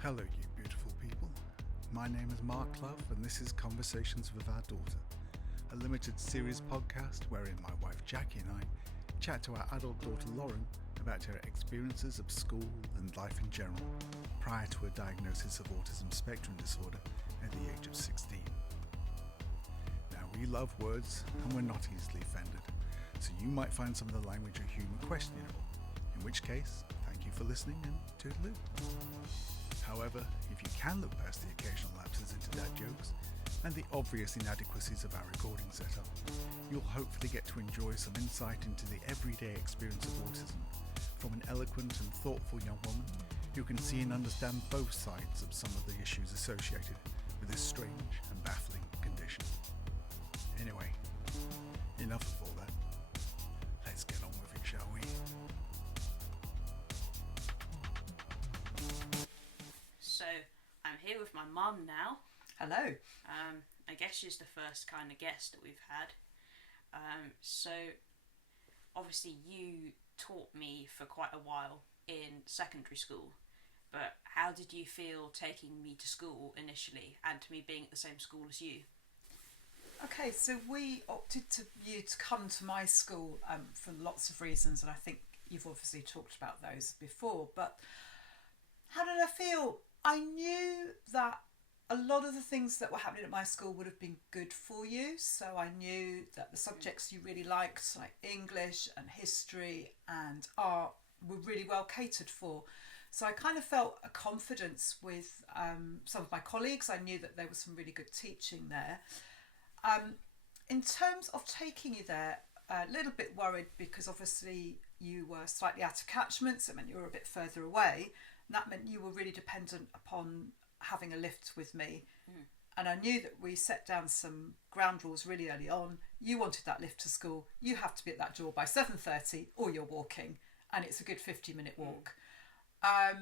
Hello, you beautiful people. My name is Mark Clough, and this is Conversations with Our Daughter, a limited series podcast wherein my wife Jackie and I chat to our adult daughter Lauren about her experiences of school and life in general prior to a diagnosis of Autism Spectrum Disorder at the age of 16. Now, we love words and we're not easily offended, so you might find some of the language or humour questionable, in which case, thank you for listening and toodaloo. However, if you can look past the occasional lapses into dad jokes and the obvious inadequacies of our recording setup, you'll hopefully get to enjoy some insight into the everyday experience of autism from an eloquent and thoughtful young woman who can see and understand both sides of some of the issues associated with this strange and baffling condition. Anyway, enough of all that. Let's get on with it, shall we? So I'm here with my mum now. Hello. I guess she's the first kind of guest that we've had. So obviously you taught me for quite a while in secondary school, but how did you feel taking me to school initially and to me being at the same school as you? Okay, so we opted you to come to my school for lots of reasons, and I think you've obviously talked about those before, but how did I feel? I knew that a lot of the things that were happening at my school would have been good for you. So I knew that the subjects you really liked, like English and history and art, were really well catered for. So I kind of felt a confidence with some of my colleagues. I knew that there was some really good teaching there. In terms of taking you there, a little bit worried because obviously you were slightly out of catchment, so it meant you were a bit further away. And that meant you were really dependent upon having a lift with me. And I knew that we set down some ground rules really early on. You wanted that lift to school. You have to be at that door by 7:30 or you're walking, and it's a good 50-minute walk. I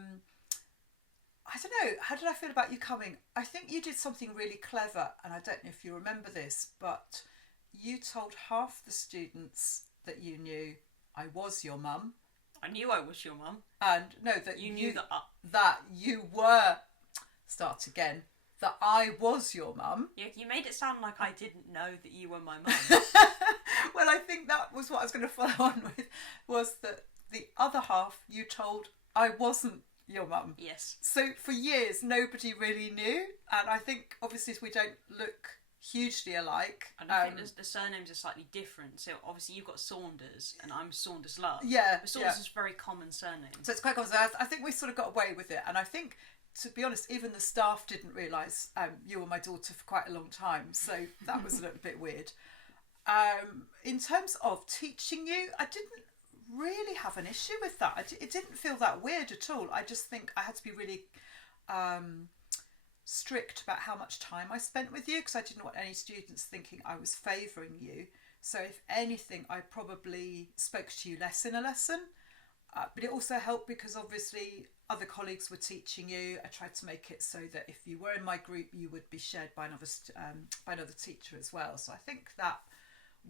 don't know, how did I feel about you coming? I think you did something really clever, and I don't know if you remember this, but you told half the students that you knew I was your mum. I knew I was your mum. And no, that You knew that you were, start again, that I was your mum. You made it sound like I didn't know that you were my mum. Well, I think that was what I was going to follow on with, was that the other half you told I wasn't your mum. Yes. So for years, nobody really knew. And I think, obviously, we don't look hugely alike. And I think the surnames are slightly different. So obviously you've got Saunders and I'm Saunders Love. Yeah. But Saunders is a very common surname. So it's quite common. So I think we sort of got away with it. And I think, to be honest, even the staff didn't realise you were my daughter for quite a long time. So that was a little bit weird. In terms of teaching you, I didn't really have an issue with that. It didn't feel that weird at all. I just think I had to be really strict about how much time I spent with you, because I didn't want any students thinking I was favouring you. So if anything, I probably spoke to you less in a lesson. But it also helped because obviously other colleagues were teaching you. I tried to make it so that if you were in my group, you would be shared by another teacher as well. So I think that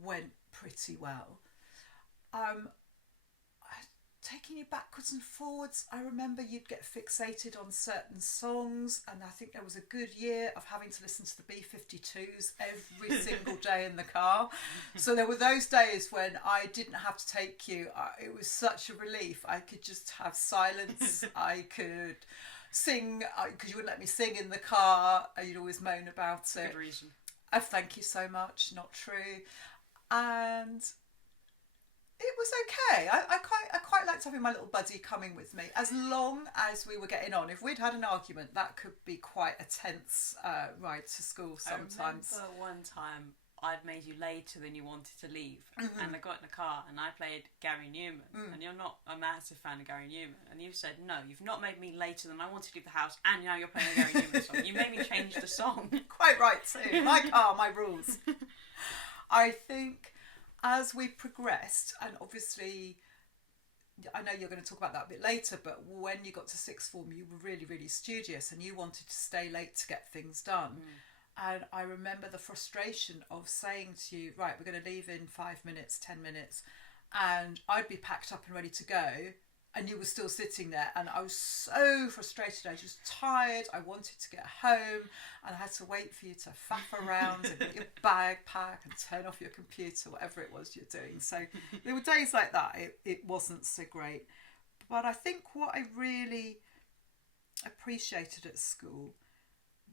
went pretty well. Taking you backwards and forwards, I remember you'd get fixated on certain songs, and I think there was a good year of having to listen to the B-52s every single day in the car. So there were those days when I didn't have to take you. It was such a relief. I could just have silence. I could sing, because you wouldn't let me sing in the car. You'd always moan about it. Good reason. Thank you so much. Not true. And it was okay. I quite liked having my little buddy coming with me, as long as we were getting on. If we'd had an argument, that could be quite a tense ride to school sometimes. I remember one time I'd made you later than you wanted to leave, and I got in the car and I played Gary Numan, and you're not a massive fan of Gary Numan, and you said, no, you've not made me later than I wanted to leave the house, and now you're playing a Gary Numan song. You made me change the song. Quite right too. My car, my rules. I think as we progressed, and obviously I know you're going to talk about that a bit later, but when you got to sixth form, you were really, really studious and you wanted to stay late to get things done. And I remember the frustration of saying to you, right, we're going to leave in 5 minutes, 10 minutes, and I'd be packed up and ready to go, and you were still sitting there, and I was so frustrated. I was just tired. I wanted to get home, and I had to wait for you to faff around and get your bag pack and turn off your computer, whatever it was you're doing. So there were days like that. It wasn't so great. But I think what I really appreciated at school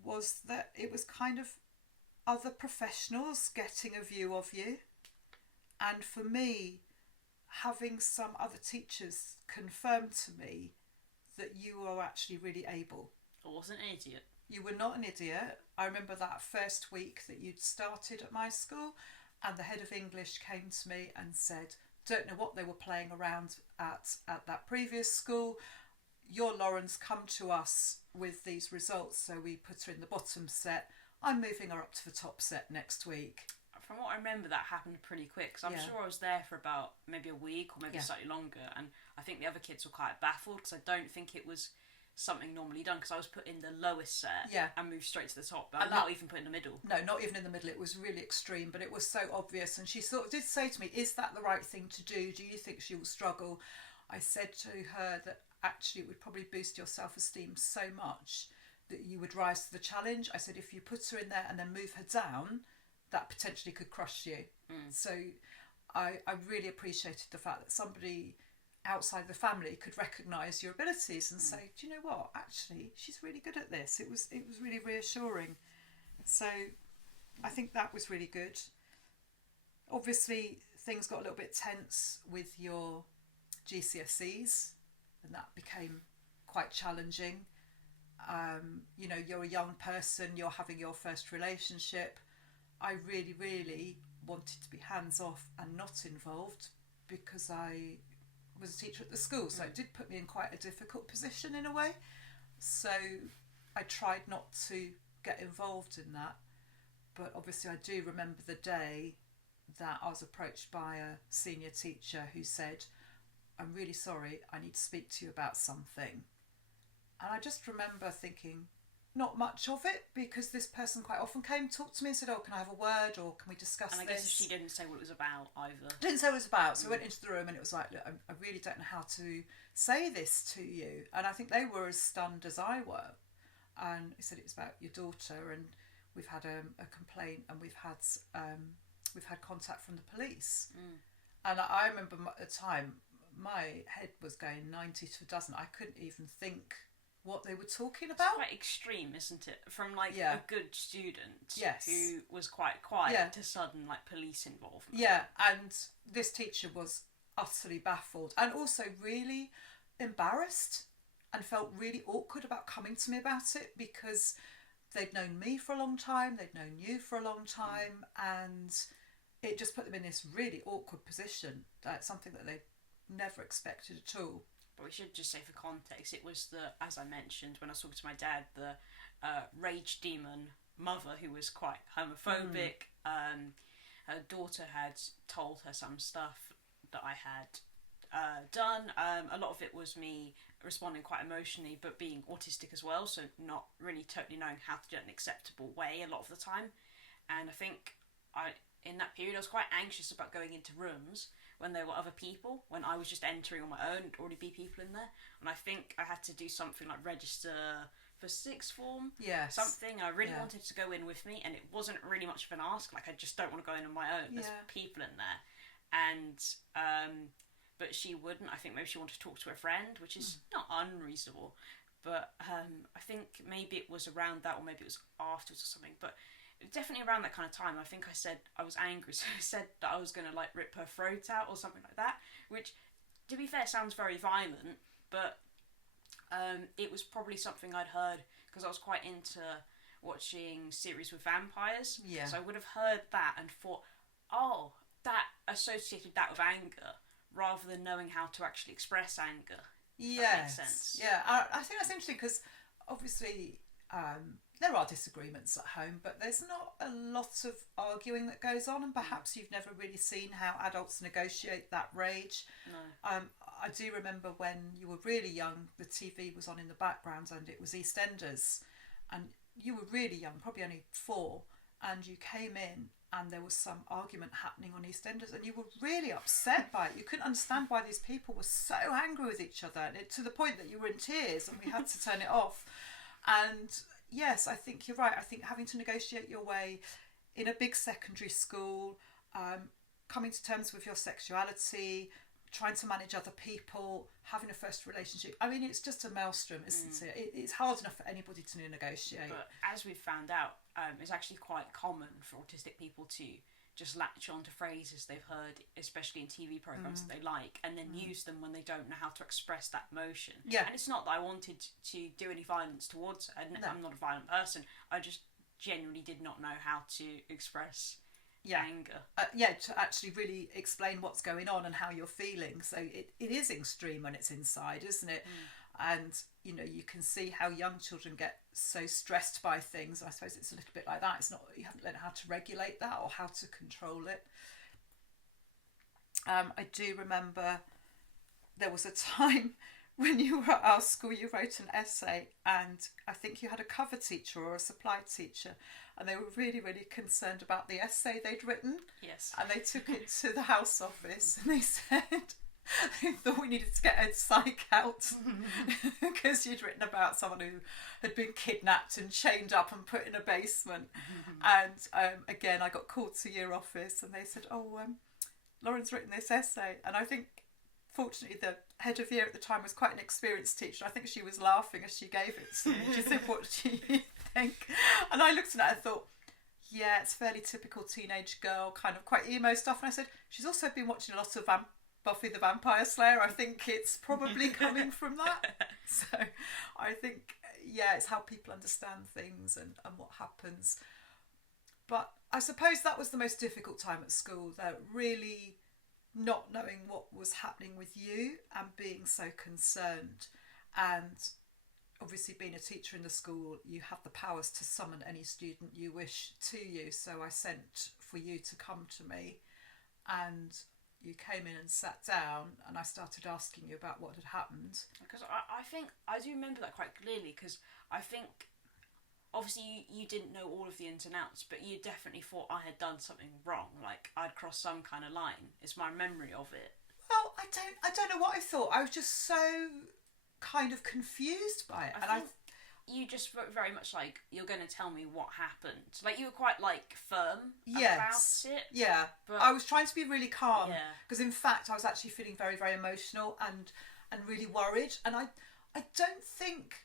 was that it was kind of other professionals getting a view of you. And for me, having some other teachers confirm to me that you are actually really able. I wasn't an idiot. You were not an idiot. I remember that first week that you'd started at my school, and the head of English came to me and said, don't know what they were playing around at that previous school. Your Lauren's come to us with these results, so we put her in the bottom set. I'm moving her up to the top set next week. From what I remember, that happened pretty quick. So I'm sure I was there for about maybe a week or maybe slightly longer. And I think the other kids were quite baffled because I don't think it was something normally done, because I was put in the lowest set and moved straight to the top. But not even put in the middle. No, not even in the middle. It was really extreme, but it was so obvious. And she sort of did say to me, is that the right thing to do? Do you think she will struggle? I said to her that actually it would probably boost your self-esteem so much that you would rise to the challenge. I said, if you put her in there and then move her down, that potentially could crush you. So I really appreciated the fact that somebody outside the family could recognise your abilities and say, do you know what, actually she's really good at this. It was really reassuring. So I think that was really good. Obviously things got a little bit tense with your GCSEs, and that became quite challenging. You know, you're a young person, you're having your first relationship. I really, really wanted to be hands off and not involved because I was a teacher at the school, so it did put me in quite a difficult position in a way. So I tried not to get involved in that. But obviously I do remember the day that I was approached by a senior teacher who said, I'm really sorry, I need to speak to you about something. And I just remember thinking, not much of it, because this person quite often came, talked to me and said, oh, can I have a word, or can we discuss this? And I guess she didn't say what it was about either. Didn't say what it was about. So we went into the room and it was like, look, I really don't know how to say this to you. And I think they were as stunned as I were. And he said it was about your daughter, and we've had a complaint, and we've had contact from the police. And I remember at the time, my head was going 90 to a dozen. I couldn't even think what they were talking about. It's quite extreme, isn't it? From like a good student who was quite quiet to sudden like police involvement. Yeah, and this teacher was utterly baffled and also really embarrassed and felt really awkward about coming to me about it, because they'd known me for a long time, they'd known you for a long time, and it just put them in this really awkward position. Something that they never expected at all. But we should just say, for context, it was as I mentioned when I was talking to my dad, the rage demon mother who was quite homophobic. Her daughter had told her some stuff that I had done. A lot of it was me responding quite emotionally, but being autistic as well, so not really totally knowing how to do it in an acceptable way a lot of the time. And I think in that period I was quite anxious about going into rooms when there were other people, when I was just entering on my own, there'd already be people in there. And I think I had to do something like register for sixth form. Yes. Something. I really wanted to go in with me, and it wasn't really much of an ask. Like, I just don't want to go in on my own. There's people in there. And, but she wouldn't. I think maybe she wanted to talk to a friend, which is not unreasonable. But I think maybe it was around that, or maybe it was afterwards or something. But definitely around that kind of time, I think I said I was angry, so I said that I was going to like rip her throat out or something like that, which, to be fair, sounds very violent, but it was probably something I'd heard because I was quite into watching series with vampires. So I would have heard that and thought, oh, that associated that with anger, rather than knowing how to actually express anger. That makes sense. Yeah, I think that's interesting because obviously there are disagreements at home, but there's not a lot of arguing that goes on, and perhaps you've never really seen how adults negotiate that rage. No. I do remember when you were really young, the TV was on in the background and it was EastEnders, and you were really young, probably only 4, and you came in and there was some argument happening on EastEnders, and you were really upset by it. You couldn't understand why these people were so angry with each other, and to the point that you were in tears, and we had to turn it off. And yes, I think you're right. I think having to negotiate your way in a big secondary school, coming to terms with your sexuality, trying to manage other people, having a first relationship. I mean, it's just a maelstrom, isn't it? It's hard enough for anybody to negotiate. But as we've found out, it's actually quite common for autistic people to just latch onto phrases they've heard, especially in TV programs that they like, and then use them when they don't know how to express that emotion. Yeah. And it's not that I wanted to do any violence towards her. No. I'm not a violent person. I just genuinely did not know how to express anger. To actually really explain what's going on and how you're feeling. So it is extreme when it's inside, isn't it? And you know, you can see how young children get so stressed by things. I suppose it's a little bit like that. It's not, you haven't learned how to regulate that or how to control it. I do remember there was a time when you were at our school, you wrote an essay, and I think you had a cover teacher or a supply teacher, and they were really, really concerned about the essay they'd written. Yes. And they took it to the house office, and they said they thought we needed to get Ed Psych out because you'd written about someone who had been kidnapped and chained up and put in a basement. And again, I got called to your office, and they said, Lauren's written this essay. And I think, fortunately, the head of year at the time was quite an experienced teacher. I think she was laughing as she gave it to me. She said, what do you think? And I looked at it and thought, yeah, it's fairly typical teenage girl, kind of quite emo stuff. And I said, she's also been watching a lot of Buffy the Vampire Slayer. I think it's probably coming from that. So I think, yeah, it's how people understand things and what happens. But I suppose that was the most difficult time at school, that really not knowing what was happening with you and being so concerned. And obviously, being a teacher in the school, you have the powers to summon any student you wish to you. So I sent for you to come to me, and you came in and sat down, and I started asking you about what had happened. Because I think I do remember that quite clearly, because I think obviously you didn't know all of the ins and outs, but you definitely thought I had done something wrong, like I'd crossed some kind of line. It's my memory of it. Well, I don't know what I thought. I was just so kind of confused by it. I think you just were very much like, you're going to tell me what happened. Like, you were quite like firm about it. Yeah, but I was trying to be really calm, Yeah. because in fact I was actually feeling very, very emotional and really worried. And I don't think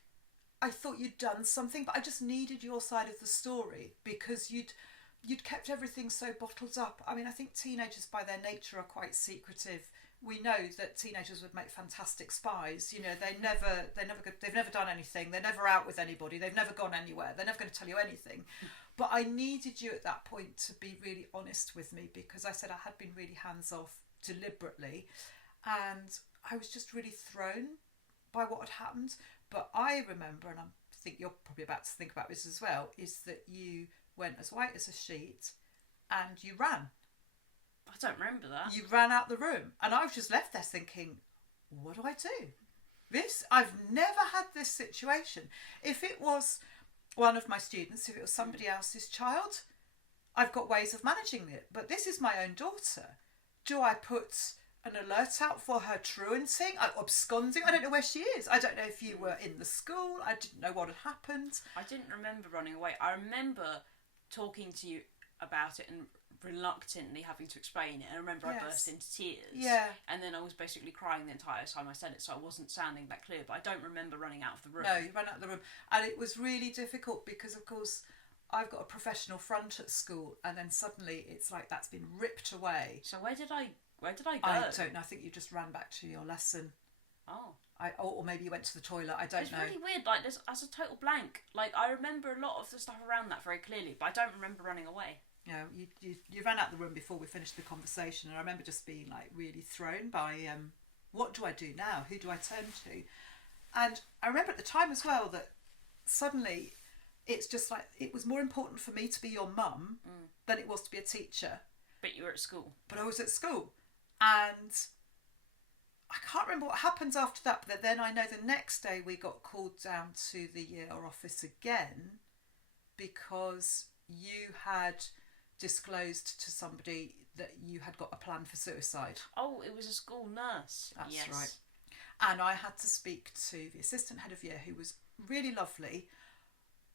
I thought you'd done something, but I just needed your side of the story, because you'd kept everything so bottled up. I mean, I think teenagers by their nature are quite secretive. We know that teenagers would make fantastic spies. You know, they've never done anything. They're never out with anybody. They've never gone anywhere. They're never going to tell you anything. But I needed you at that point to be really honest with me, because I said I had been really hands off deliberately, and I was just really thrown by what had happened. But I remember, and I think you're probably about to think about this as well, is that you went as white as a sheet and you ran. I don't remember that. You ran out the room, and I was just left there thinking, what do I do? I've never had this situation. If it was one of my students, if it was somebody else's child, I've got ways of managing it. But this is my own daughter. Do I put an alert out for her truanting, absconding? I don't know where she is. I don't know if you were in the school. I didn't know what had happened. I didn't remember running away. I remember talking to you about it and reluctantly having to explain it. I remember I burst into tears. Yeah. And then I was basically crying the entire time I said it, so I wasn't sounding that clear. But I don't remember running out of the room. No, you ran out of the room. And it was really difficult because, of course, I've got a professional front at school, and then suddenly it's like that's been ripped away. So where did I go? I don't know. I think you just ran back to your lesson. Oh. Or maybe you went to the toilet. I don't know. It's really weird. Like, there's a total blank. Like, I remember a lot of the stuff around that very clearly, but I don't remember running away. You know, you ran out the room before we finished the conversation, and I remember just being like really thrown by what do I do now? Who do I turn to? And I remember at the time as well that suddenly it's just like it was more important for me to be your mum than it was to be a teacher. But you were at school. But I was at school, and I can't remember what happened after that. But then I know the next day we got called down to the year office again because you had disclosed to somebody that you had got a plan for suicide. Oh, it was a school nurse. That's yes. right. And I had to speak to the assistant head of year, who was really lovely,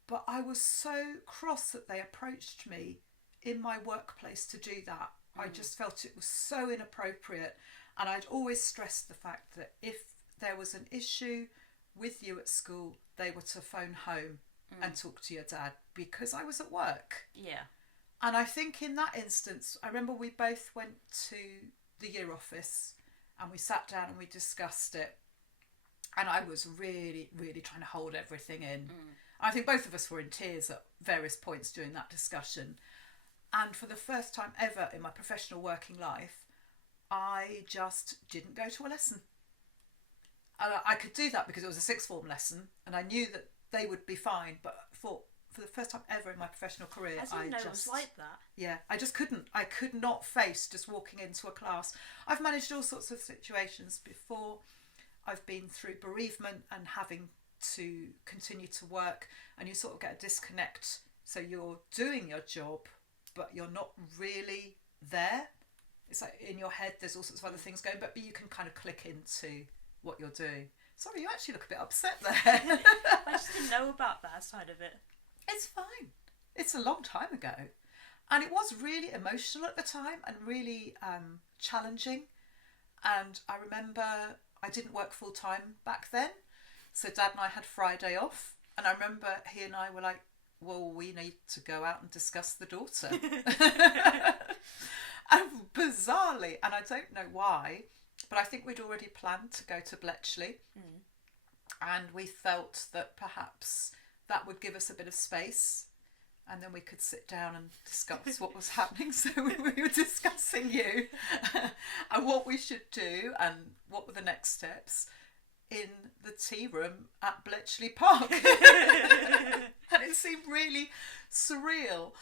but I was so cross that they approached me in my workplace to do that. I just felt it was so inappropriate, and I'd always stressed the fact that if there was an issue with you at school, they were to phone home and talk to your dad, because I was at work. Yeah. And I think in that instance, I remember we both went to the year office and we sat down and we discussed it. And I was really, really trying to hold everything in. I think both of us were in tears at various points during that discussion. And for the first time ever in my professional working life, I just didn't go to a lesson. And I could do that because it was a sixth form lesson and I knew that they would be fine. But for the first time ever in my professional career, I didn't know it was like that. Yeah, I just couldn't. I could not face just walking into a class. I've managed all sorts of situations before. I've been through bereavement and having to continue to work, and you sort of get a disconnect. So you're doing your job, but you're not really there. It's like in your head there's all sorts of other things going, but you can kind of click into what you're doing. Sorry, you actually look a bit upset there. I just didn't know about that side of it. It's fine. It's a long time ago. And it was really emotional at the time and really challenging. And I remember I didn't work full time back then. So Dad and I had Friday off. And I remember he and I were like, well, we need to go out and discuss the daughter. And bizarrely, and I don't know why, but I think we'd already planned to go to Bletchley. And we felt that perhaps that would give us a bit of space, and then we could sit down and discuss what was happening. So we were discussing you and what we should do and what were the next steps in the tea room at Bletchley Park. And it seemed really surreal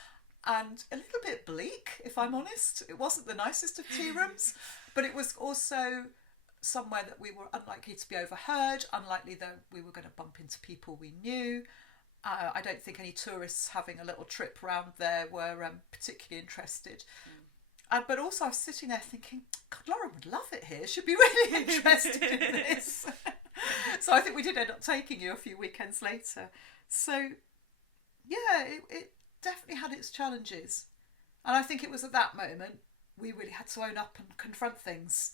and a little bit bleak, if I'm honest. It wasn't the nicest of tea rooms, but it was also somewhere that we were unlikely to be overheard, unlikely that we were going to bump into people we knew. I don't think any tourists having a little trip round there were particularly interested. But also I was sitting there thinking, God, Lauren would love it here. She'd be really interested in this. So I think we did end up taking you a few weekends later. So, yeah, it definitely had its challenges. And I think it was at that moment we really had to own up and confront things.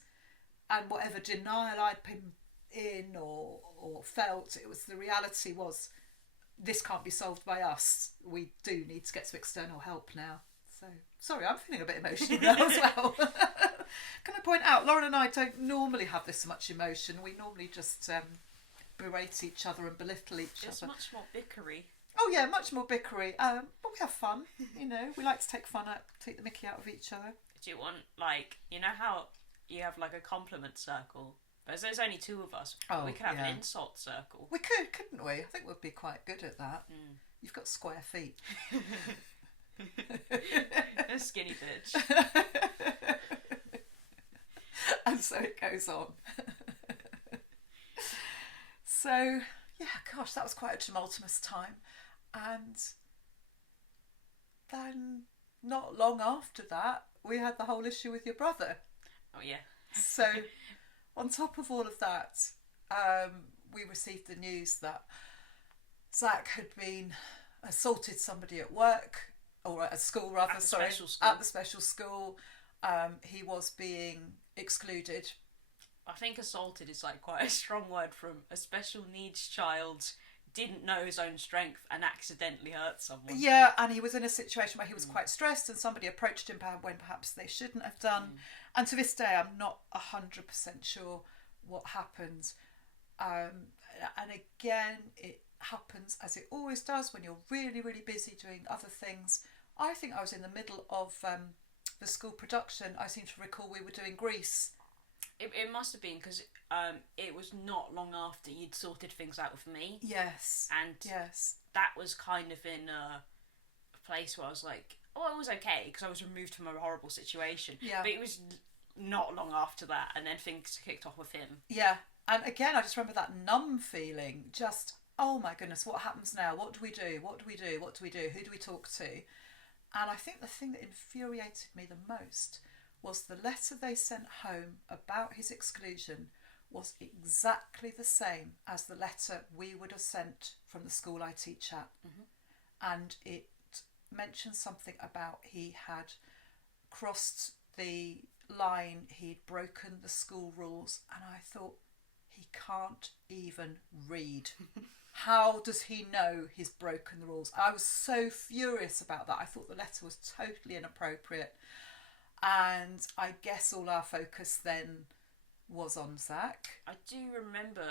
And whatever denial I'd been in or felt, it was the reality was, this can't be solved by us. We do need to get some external help now. So, sorry, I'm feeling a bit emotional now as well. Can I point out, Lauren and I don't normally have this much emotion. We normally just berate each other and belittle each other. It's much more bickery. Oh yeah, much more bickery. But we have fun, you know. We like to take the mickey out of each other. Do you want, like, you know how you have like a compliment circle? But there's only two of us. We could have an insult circle. We could, couldn't we? I think we'd be quite good at that. You've got square feet. A skinny bitch. And so it goes on. So, yeah, gosh, that was quite a tumultuous time. And then not long after that, we had the whole issue with your brother. Oh, yeah. So, on top of all of that, we received the news that Zach had been assaulted somebody at work, or at school rather, at the special school. He was being excluded. I think assaulted is like quite a strong word from a special needs child didn't know his own strength and accidentally hurt someone. Yeah, and he was in a situation where he was quite stressed and somebody approached him when perhaps they shouldn't have done. And to this day, I'm not 100% sure what happened. And again, it happens as it always does when you're really, really busy doing other things. I think I was in the middle of the school production. I seem to recall we were doing Grease. It must have been because it was not long after you'd sorted things out with me. Yes. And that was kind of in a place where I was like, oh, it was okay because I was removed from a horrible situation. Yeah. But it was not long after that, and then things kicked off with him. Yeah. And again, I just remember that numb feeling. Just, oh my goodness, what happens now? What do we do? What do we do? What do we do? Who do we talk to? And I think the thing that infuriated me the most was the letter they sent home about his exclusion was exactly the same as the letter we would have sent from the school I teach at. And it mentioned something about he had crossed the line, he'd broken the school rules, and I thought, he can't even read. How does he know he's broken the rules? I was so furious about that. I thought the letter was totally inappropriate. And I guess all our focus then was on Zach. I do remember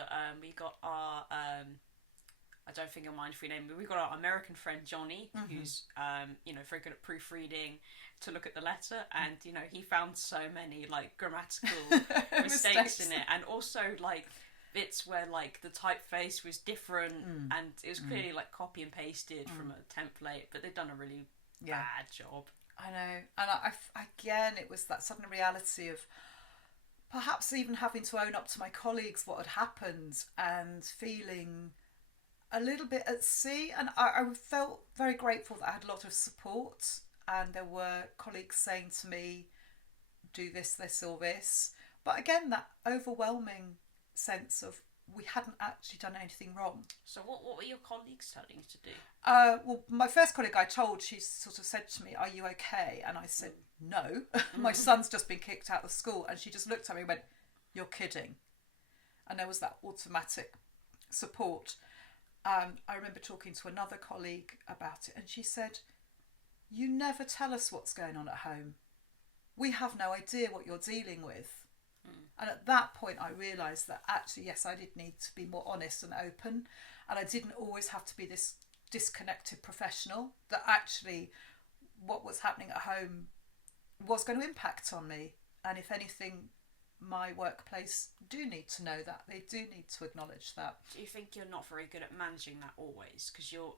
we got our, I don't think I mind if we name him, but we got our American friend Johnny, who's, very good at proofreading, to look at the letter, and, he found so many, grammatical mistakes in it, and also, bits where, the typeface was different, and it was clearly, copy and pasted from a template, but they'd done a really bad job. I know. And again, it was that sudden reality of perhaps even having to own up to my colleagues what had happened and feeling a little bit at sea. And I felt very grateful that I had a lot of support, and there were colleagues saying to me, do this or this. But again, that overwhelming sense of we hadn't actually done anything wrong. So what were your colleagues telling you to do? Well, my first colleague I told, she sort of said to me, are you okay? And I said, no. My son's just been kicked out of school. And she just looked at me and went, you're kidding. And there was that automatic support. I remember talking to another colleague about it, and she said, you never tell us what's going on at home. We have no idea what you're dealing with. And at that point I realised that actually, yes, I did need to be more honest and open, and I didn't always have to be this disconnected professional, that actually what was happening at home was going to impact on me. And if anything, my workplace do need to know that. They do need to acknowledge that. Do you think you're not very good at managing that always? Because you're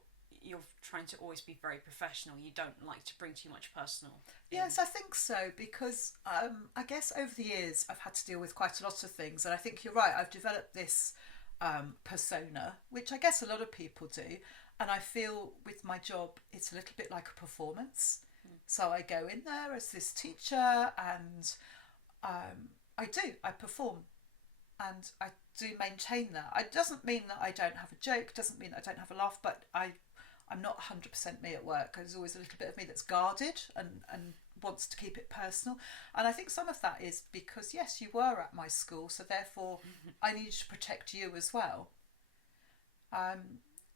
trying to always be very professional. You don't like to bring too much personal in. Yes, I think so, because I guess over the years I've had to deal with quite a lot of things, and I think you're right, I've developed this persona, which I guess a lot of people do, and I feel with my job it's a little bit like a performance. So I go in there as this teacher, and I perform, and I do maintain that. It doesn't mean that I don't have a joke, doesn't mean that I don't have a laugh, but I'm not 100% me at work. There's always a little bit of me that's guarded and wants to keep it personal. And I think some of that is because, yes, you were at my school, so therefore I needed to protect you as well.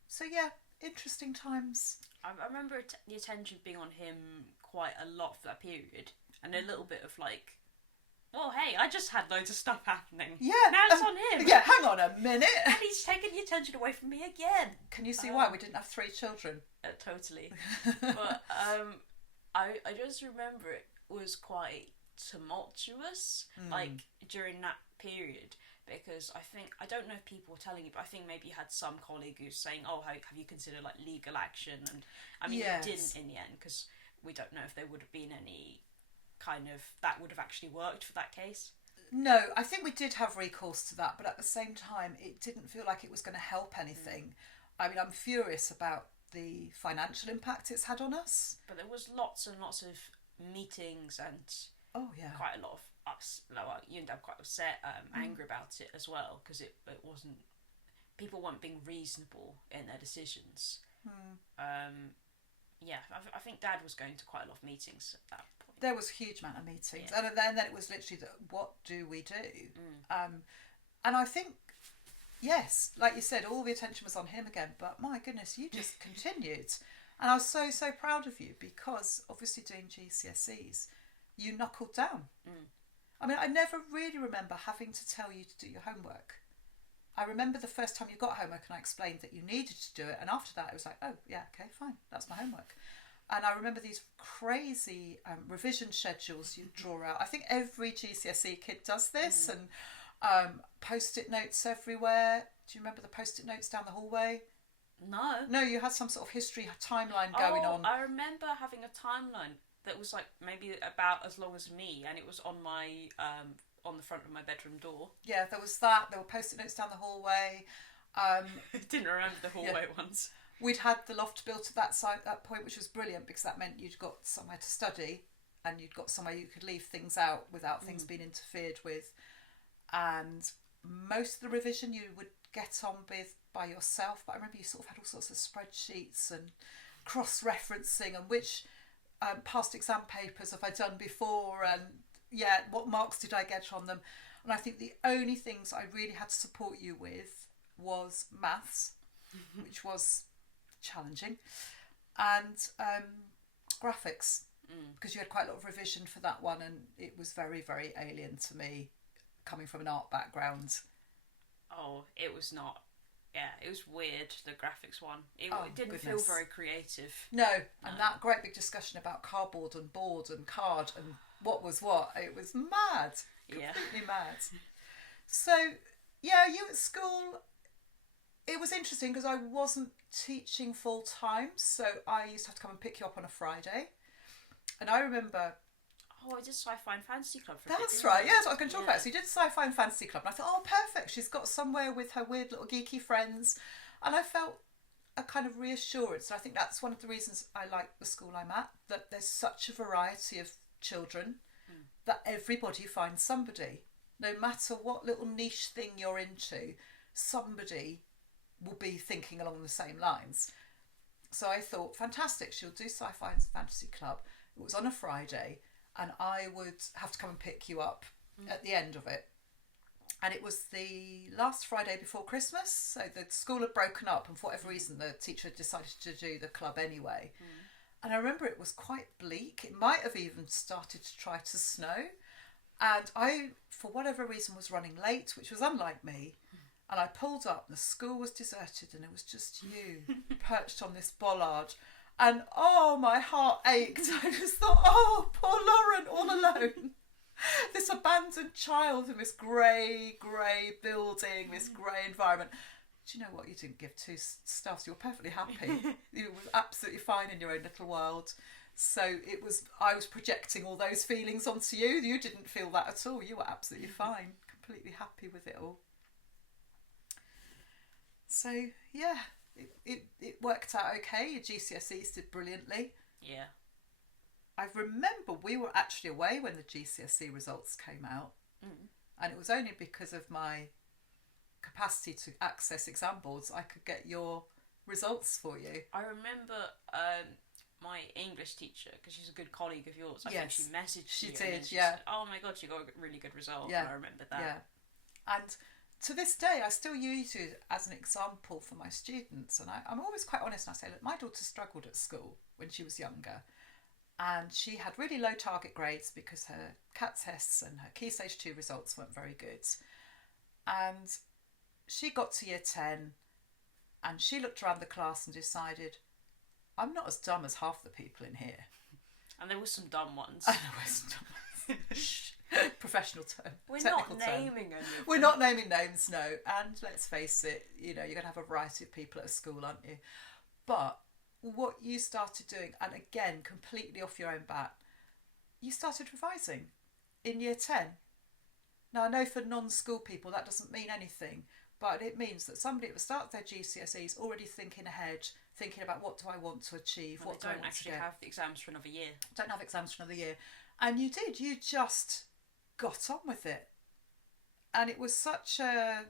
So yeah, interesting times. I remember the attention being on him quite a lot for that period, and a little bit of well, hey, I just had loads of stuff happening. Yeah. Now it's on him. Yeah, hang on a minute. And he's taken the attention away from me again. Can you see why we didn't have 3 children? Totally. But I just remember it was quite tumultuous, during that period, because I don't know if people were telling you, but I think maybe you had some colleague who's saying, oh, have you considered legal action? And I mean, yes. You didn't in the end, because we don't know if there would have been any kind of that would have actually worked for that case. No, I think we did have recourse to that, but at the same time it didn't feel like it was going to help anything. I mean, I'm furious about the financial impact it's had on us, but there was lots and lots of meetings and quite a lot of you ended up quite upset, angry about it as well, because it wasn't, people weren't being reasonable in their decisions. I think Dad was going to quite a lot of meetings at that point. There was a huge amount of meetings, and then it was literally what do we do? And I think, yes, like you said, all the attention was on him again, but my goodness, you just continued. And I was so proud of you, because obviously doing GCSEs, you knuckled down. I mean, I never really remember having to tell you to do your homework. I remember the first time you got homework and I explained that you needed to do it, and after that it was like, oh yeah, okay, fine, that's my homework. And I remember these crazy revision schedules you draw out. I think every GCSE kid does this, and post-it notes everywhere. Do you remember the post-it notes down the hallway? No, you had some sort of history timeline going on. I remember having a timeline that was maybe about as long as me, and it was on my on the front of my bedroom door. Yeah, there was that. There were post-it notes down the hallway. Didn't remember the hallway ones. we'd had the loft built at that point, which was brilliant because that meant you'd got somewhere to study and you'd got somewhere you could leave things out without things being interfered with. And most of the revision you would get on with by yourself, but I remember you sort of had all sorts of spreadsheets and cross-referencing and which past exam papers have I done before, and what marks did I get on them. And I think the only things I really had to support you with was maths, which was challenging, and graphics, because you had quite a lot of revision for that one, and it was very, very alien to me coming from an art background. Oh, it was not. Yeah, it was weird, the graphics one. It didn't feel very creative. No, and that great big discussion about cardboard and board and card and what was what. It was mad. Completely mad. So, you at school, it was interesting because I wasn't teaching full time, so I used to have to come and pick you up on a Friday. And I remember... Oh, I did Sci-Fi and Fantasy Club for That's right, yeah, that's what I was going to talk about. So you did Sci-Fi and Fantasy Club, and I thought, oh, perfect, she's got somewhere with her weird little geeky friends. And I felt a kind of reassurance. And I think that's one of the reasons I like the school I'm at, that there's such a variety of children that everybody finds somebody. No matter what little niche thing you're into, somebody will be thinking along the same lines. So I thought, fantastic, she'll do Sci-Fi and Fantasy Club. It was on a Friday, and I would have to come and pick you up at the end of it. And it was the last Friday before Christmas, so the school had broken up, and for whatever reason the teacher decided to do the club anyway. And I remember it was quite bleak. It might have even started to try to snow. And I, for whatever reason, was running late, which was unlike me. And I pulled up, and the school was deserted, and it was just you perched on this bollard. And oh, my heart ached. I just thought, oh, poor Lauren, all alone. This abandoned child in this grey building, this grey environment. Do you know what? You didn't give two stuffs. You were perfectly happy. You were absolutely fine in your own little world. So I was projecting all those feelings onto you. You didn't feel that at all. You were absolutely fine, completely happy with it all. So, yeah, it worked out okay. Your GCSEs did brilliantly. Yeah. I remember we were actually away when the GCSE results came out. And it was only because of my capacity to access exam boards I could get your results for you. I remember my English teacher, because she's a good colleague of yours, I think she messaged she you. Did, she yeah. said, oh my God, she got a really good result. Yeah. And I remember that. Yeah. And to this day, I still use you as an example for my students. And I'm always quite honest, and I say, look, my daughter struggled at school when she was younger. And she had really low target grades because her CAT tests and her Key Stage 2 results weren't very good. And she got to year 10 and she looked around the class and decided, I'm not as dumb as half the people in here. And there were some dumb ones. And there were some dumb ones. Professional term. We're not naming anything. We're not naming names, no. And let's face it, you're going to have a variety of people at a school, aren't you? But what you started doing, and again, completely off your own bat, you started revising in year 10. Now, I know for non-school people that doesn't mean anything, but it means that somebody at the start of their GCSEs already thinking ahead, thinking about what do I want to achieve, well, what do I want to get. Don't actually have the exams for another year. Don't have exams for another year. And you did, you just got on with it. And it was such a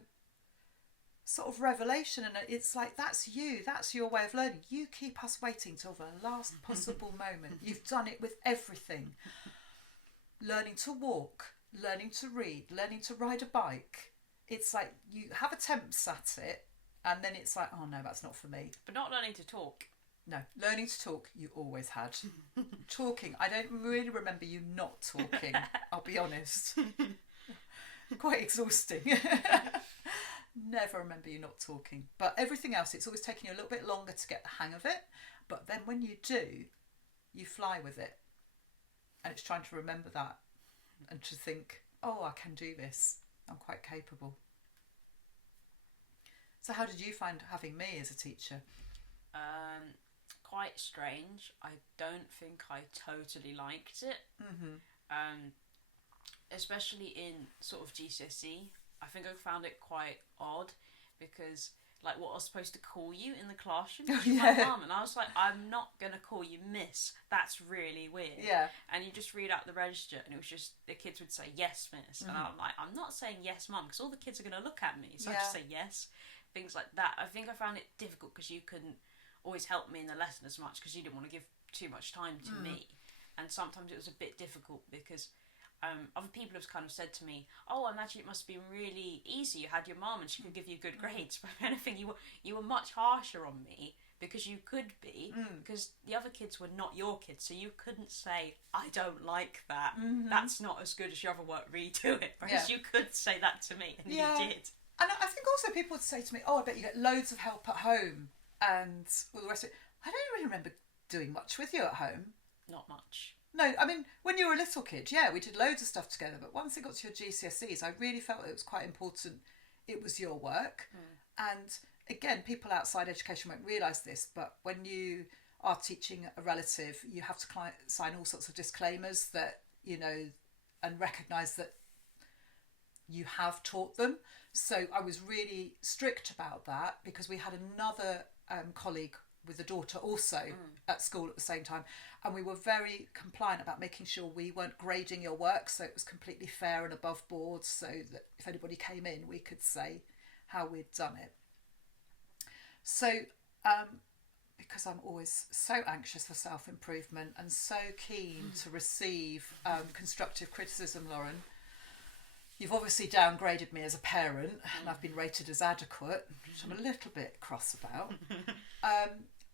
sort of revelation, and it's like, that's your way of learning. You keep us waiting till the last possible moment. You've done it with everything. Learning to walk, learning to read, learning to ride a bike. It's like you have attempts at it, and then it's like, oh no, that's not for me. But not learning to talk. No, learning to talk you always had. Talking, I don't really remember you not talking, I'll be honest. Quite exhausting. Never remember you not talking. But everything else, it's always taking you a little bit longer to get the hang of it. But then when you do, you fly with it. And it's trying to remember that and to think, oh, I can do this. I'm quite capable. So how did you find having me as a teacher? Quite strange. I don't think I totally liked it. Especially in sort of GCSE. I think I found it quite odd because like what I was supposed to call you in the classroom. Oh, You're yeah. my mum, and I was like, I'm not gonna call you Miss. That's really weird. Yeah. And you just read out the register, and it was just the kids would say yes, Miss, and I'm like, I'm not saying yes, Mum, because all the kids are gonna look at me. So I just say yes, things like that. I think I found it difficult because you couldn't always help me in the lesson as much because you didn't want to give too much time to me, and sometimes it was a bit difficult because. Other people have kind of said to me, "Oh, I imagine it must have been really easy. You had your mum and she could give you good grades." But if anything, you were much harsher on me because you could be, because the other kids were not your kids, so you couldn't say, "I don't like that. That's not as good as your other work. Redo it." Whereas you could say that to me, and you did. And I think also people would say to me, "Oh, I bet you get loads of help at home," and all the rest of it. I don't really remember doing much with you at home. Not much. No, I mean, when you were a little kid, we did loads of stuff together. But once it got to your GCSEs, I really felt it was quite important. It was your work. And again, people outside education won't realise this, but when you are teaching a relative, you have to sign all sorts of disclaimers that, and recognise that you have taught them. So I was really strict about that because we had another colleague with a daughter also at school at the same time, and we were very compliant about making sure we weren't grading your work, so it was completely fair and above board, so that if anybody came in we could say how we'd done it. So because I'm always so anxious for self-improvement and so keen to receive constructive criticism, Lauren, you've obviously downgraded me as a parent and I've been rated as adequate, which I'm a little bit cross about.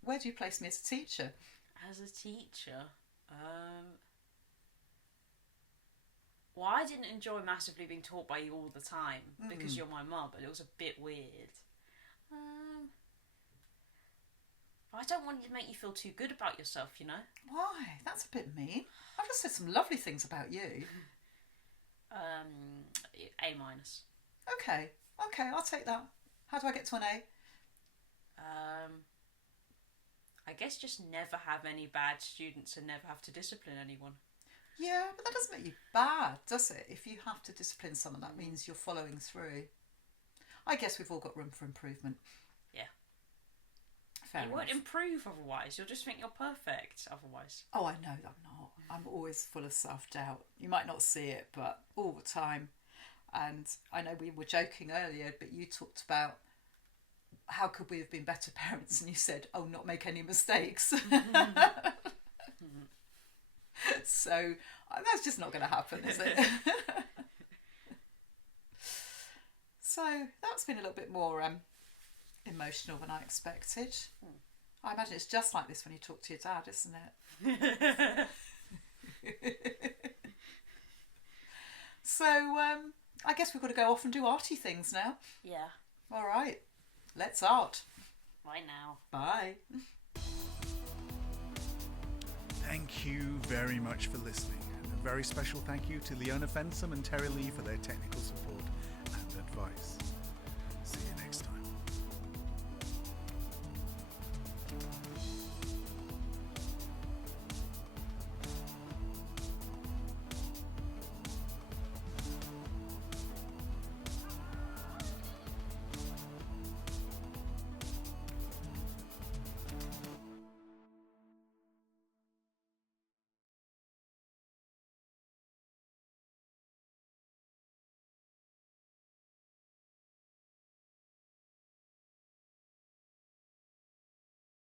Where do you place me as a teacher? As a teacher? Well, I didn't enjoy massively being taught by you all the time because you're my mum, but it was a bit weird. I don't want to make you feel too good about yourself, Why? That's a bit mean. I've just said some lovely things about you. A minus. Okay, I'll take that. How do I get to an A? I guess just never have any bad students and never have to discipline anyone. Yeah, but that doesn't make you bad, does it? If you have to discipline someone, that means you're following through. I guess we've all got room for improvement. Yeah. Fair you enough. won't improve otherwise. You'll just think you're perfect otherwise. Oh, I know I'm not. I'm always full of self-doubt. You might not see it, but all the time. And I know we were joking earlier, but you talked about how could we have been better parents, and you said, "Oh, not make any mistakes." So that's just not going to happen, is it? So that's been a little bit more emotional than I expected. I imagine it's just like this when you talk to your dad, isn't it? So I guess we've got to go off and do arty things now. Yeah. All right, let's art. Bye now. Bye. Thank you very much for listening, and a very special thank you to Leona Fensom and Terry Lee for their technical support.